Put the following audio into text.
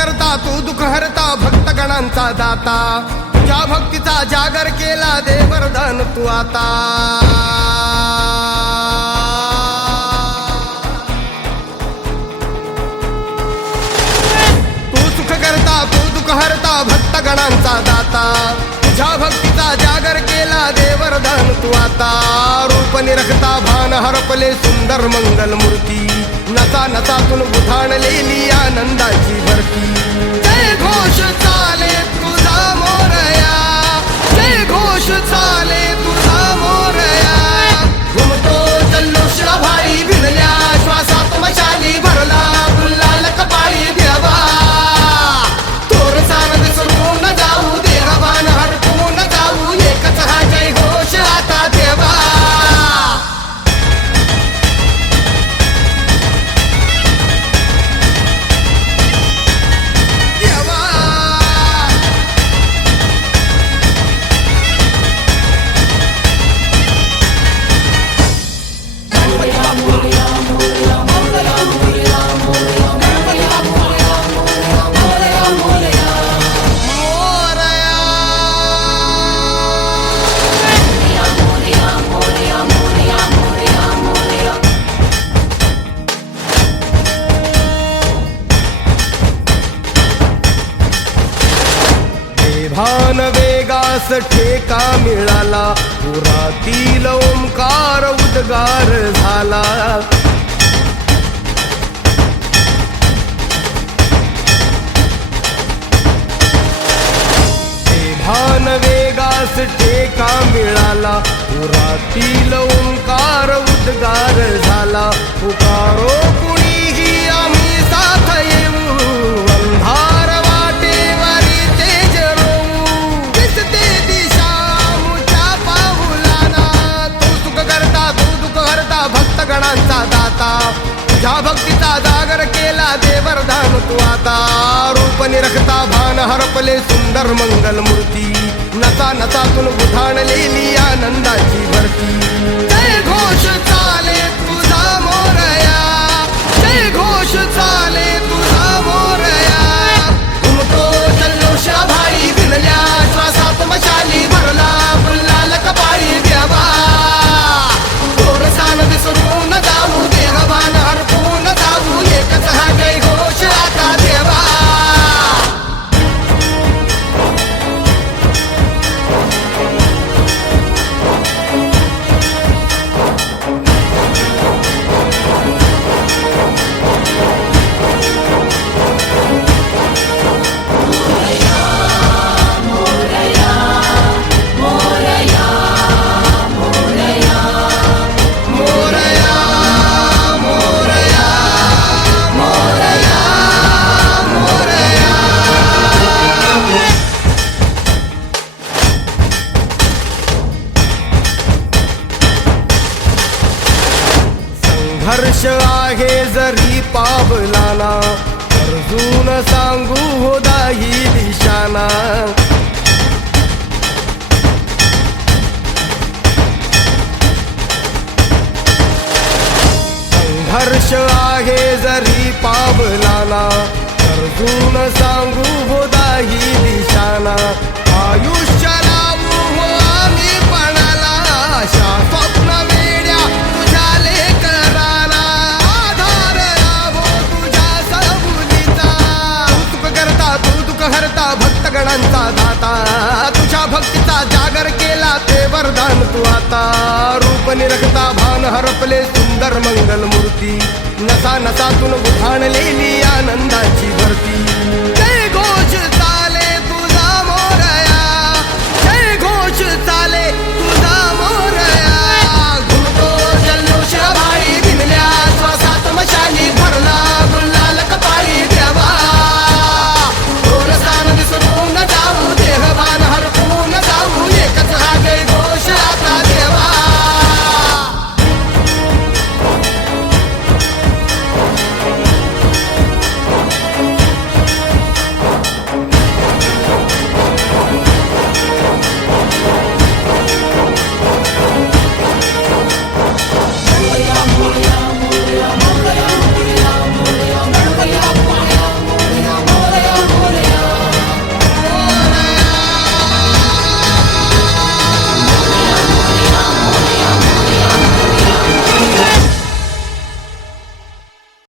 करता तू दुःख हरता भक्तगणांचा दाता तुझ्या भक्तीचा जागर केला दे वरदान तू आता तू दुःख हरता भक्तगणांचा दाता तुझ्या भक्तीचा जागर केला दे वरदान तू आता रूप निरखता भान हरपले सुंदर मंगल मूर्ती नसा नसातून उधाणलेली आनंदाची भरती जय घोष चाले तुझा मोरया जय घोष चाले तुझा मोरया घुमतो जल्लोष भाई भिडल्या श्वासात मशाली भरला गुलाल कपाळी देवा भान वेगास ठेका मिळाला पुरातील ओंकार उद्गार झाला भान वेगास ठेका मिळाला पुरातील ओंकार उद्गार झाला पुकारो कुणीही आम्ही साथ येऊ अंधार भक्तगणांचा दाता तुझ्या भक्तीचा जागर केला दे वरदान तू आता रूप निरखता भान हरपले सुंदर मंगल मूर्ती नसा नसातून उधाणलेली आनंदाची भरती जय घोष चाले तुझा मोरया जय घोष चाले तुझा मोरया घुमतो जल्लोष भाई भिडल्या श्वासात मशाली भरला गुलाल कपाळी देवा विसरून जाऊ देहभान हरपून जाऊ एकच हा जय घोष आता देवा हर्ष आहे जरी पावलाना अर्जुन सांगू हो दाही दिशाना संघर्ष आहे जरी पावलाना अर्जुन सांगू हो दाही दिशाना आयुष्य लावू हो आम्ही पणाला आशा स्वप्न वेड्या तुझ्या लेकराला आधार लाभो तुझ्या सबुलीचा तू करता तू दुःख हरता भक्तगणांचा दाता तुझ्या भक्तीचा जागर केला ते वरदान तू आता रूप निरखता भान हरपले सुंदर मंगल मूर्ती नसा नसातून उधाणले